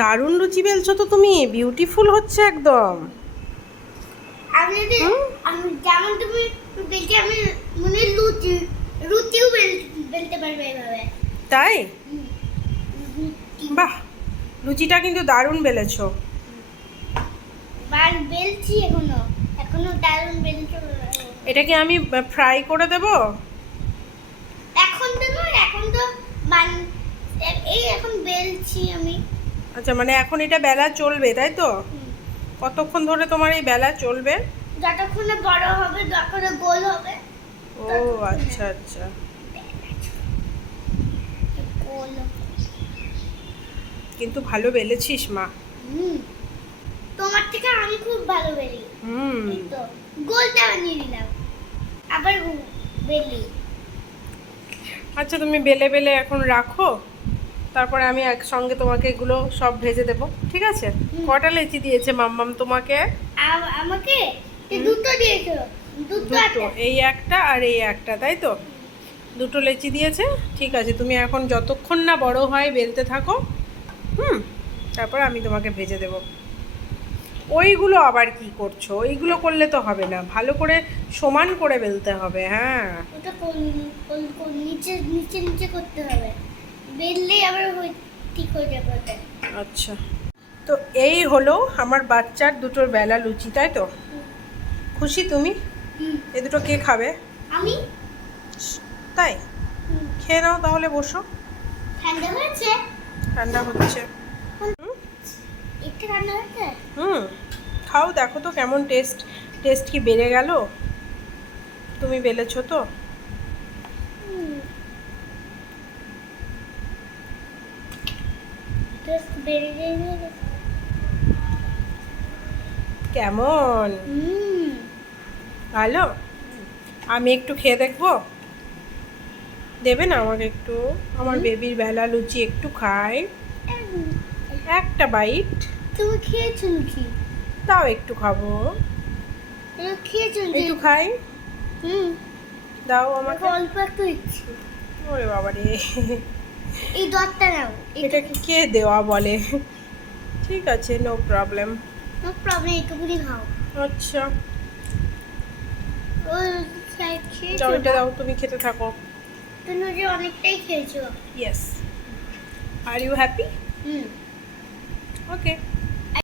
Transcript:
দারুণ লুচি বেলছো তো তুমি, বিউটিফুল হচ্ছে একদম। আমি যদি আমি যেমন তুমি বেলছি আমি মনে হয় রুটিও বেলতে পারবে এভাবে। তাই? রুটি। বাহ, লুচিটা কিন্তু দারুণ বেলেছো। বার বেলছি এখনো দারুণ বেলতে। এটাকে আমি ফ্রাই করে দেব? এখন তো নয়, এখন তো মান এই এখন বেলছি আমি। আচ্ছা, মানে এখন এটা বেলা চলবে তাই তো? হুম। কতক্ষণ ধরে তোমার এই বেলা চলবে? যতক্ষণ না বড় হবে, যতক্ষণ না গোল হবে। ও আচ্ছা আচ্ছা। গোল। কিন্তু ভালো বেলেছিস মা। হুম। তোমার থেকে আমি খুব ভালো বেলি। হুম। এই তো গোলটা বানিয়ে নিলাম, আবার বেলি। আচ্ছা, তুমি বেলে বেলে এখন রাখো, তারপরে আমি একসঙ্গে তোমাকে এগুলো সব ভেজে দেবো, ঠিক আছে? কটা লেচি দিয়েছে মাম্মাম তোমাকে? আমাকে দুটো দিয়েছো। দুটো দুটো, এই একটা আর এই একটা, তাই তো? দুটো লেচি দিয়েছে। ঠিক আছে, তুমি এখন যতক্ষণ না বড় হয় বেলতে থাকো। তারপর আমি তোমাকে ভেজে দেব। ওইগুলো আবার কি করছো? ওইগুলো করলে তো হবে না, ভালো করে সমান করে বেলতে হবে। হ্যাঁ, ওটা নিচে নিচে নিচে করতে হবে, বেললেই আবার ঠিক হয়ে যাবে ওটা। আচ্ছা। তো এই হলো আমার বাচ্চার দুটোর বেলা লুচি, তাই তো? খুশি তুমি? এ দুটো কে খাবে? আমি। তাই? খেয়ে নাও তাহলে, বসো। ঠান্ডা হয়েছে? ঠান্ডা হচ্ছে। একটু ঠান্ডা হয়েছে। হুম, খাও, দেখো তো কেমন টেস্ট। টেস্ট কি বেড়ে গেল? তুমি বেলেছো তো? টেস্ট বেড়ে গেছে। কেমন? ভালো? আমি একটু খেয়ে দেখবো? দেবে না আমাকে একটু? আমার বেবির বেলা লুচি একটু খাই, একটা বাইট। তুমি খেয়েছো নাকি? তাও একটু খাবো। তুমি খেয়েছো একটু খাই, দাও আমাকে। অল্প একটু ইচ্ছি। ওরে বাবা রে, এই দরটা নাও। এটাকে কে দেওয়া বলে? ঠিক আছে, নো প্রবলেম। নো প্রবলেম, এইটুকুনি খাও। আচ্ছা, ও খেয়েছো? যাও, এটা দাও, তুমি খেতে থাকো। তুমি যে অনেকটাই খেয়েছো। Yes. Are you happy? Hmm. Okay.